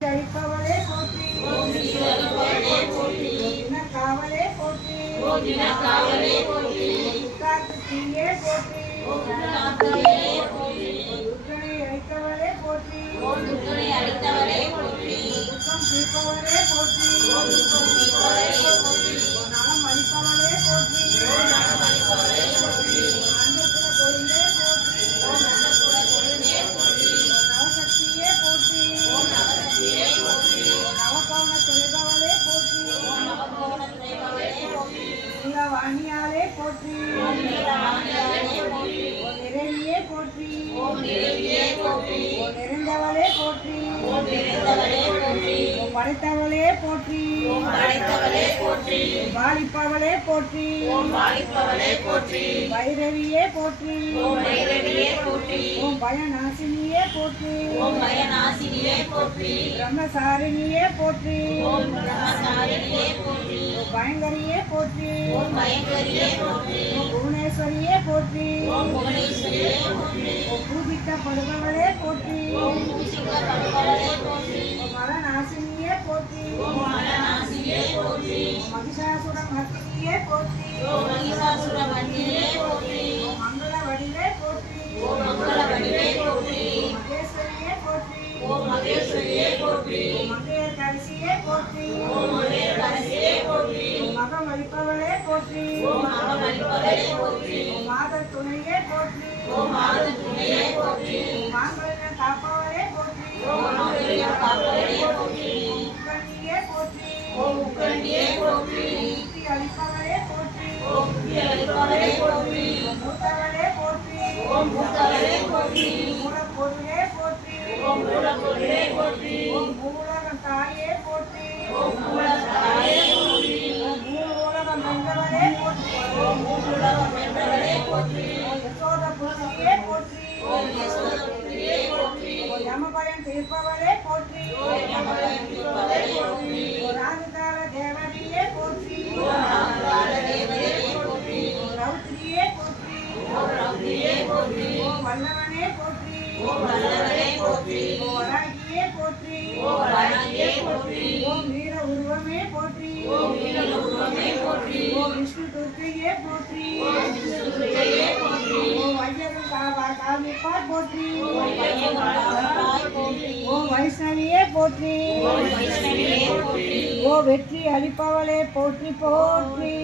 அளிப்பவளே போற்றி, காவலே போற்றி, தீயே போற்றி, துர்க்கனை அழித்தவளே போற்றி, துக்கம் தீர்ப்பவளே போற்றி, நலம் அளிப்பவளே போற்றி, அன்புக்குல பொருளே போற்றி, நவசக்தியே போற்றி, நவகோண துறைபவளே போற்றி, நீலவாணியாலே போற்றி, நிறைவியே போற்றி, நிறைந்தவளே போற்றி, படைத்தவளே போற்றி, பாலிப்பவளே போற்றி, பைரவியே போற்றி, பயநாசினியே போற்றி, பிரம்மசாரிணியே போற்றி, பயங்கரியே போற்றி, புவனேஸ்வரியே போற்றி, பூஜிக்கப்படுபவளே போற்றி, மலநாசினியே போற்றி, மகிஷாசுரமர்த்தினியே போற்றி, மங்கள வடிவே போற்றி, மகேஸ்வரியே போற்றி, மங்கையர் கரிசியே போற்றி, மகமளிப்பவளே போற்றி, மாதர் துணையே போற்றி, மாங்கல்யம் காப்பவளே போற்றி, முக்கண்ணியே போற்றி, முக்தி அளிப்பவளே போற்றி, மூத்தவளே போற்றி, மூலப்பொருளே போற்றி, மூலகம் தாயே போற்றி, மூலகம் வென்றவளே போற்றி, யசோத புத்திரியே போற்றி, யமபயம் தீர்ப்பவளே போற்றி, ராகுகால தேவதையே போற்றி, ரௌத்ரியே போற்றி, வல்லவனே போற்றி, வராகியே போற்றி, வீர உருவமே போற்றி, விஷ்ணு துர்க்கையே போற்றி, வையகம் காமிப்பார் போற்றி, வைஷ்ணவியே போற்றி, வெற்றி அளிப்பவளே போற்றி போற்றி.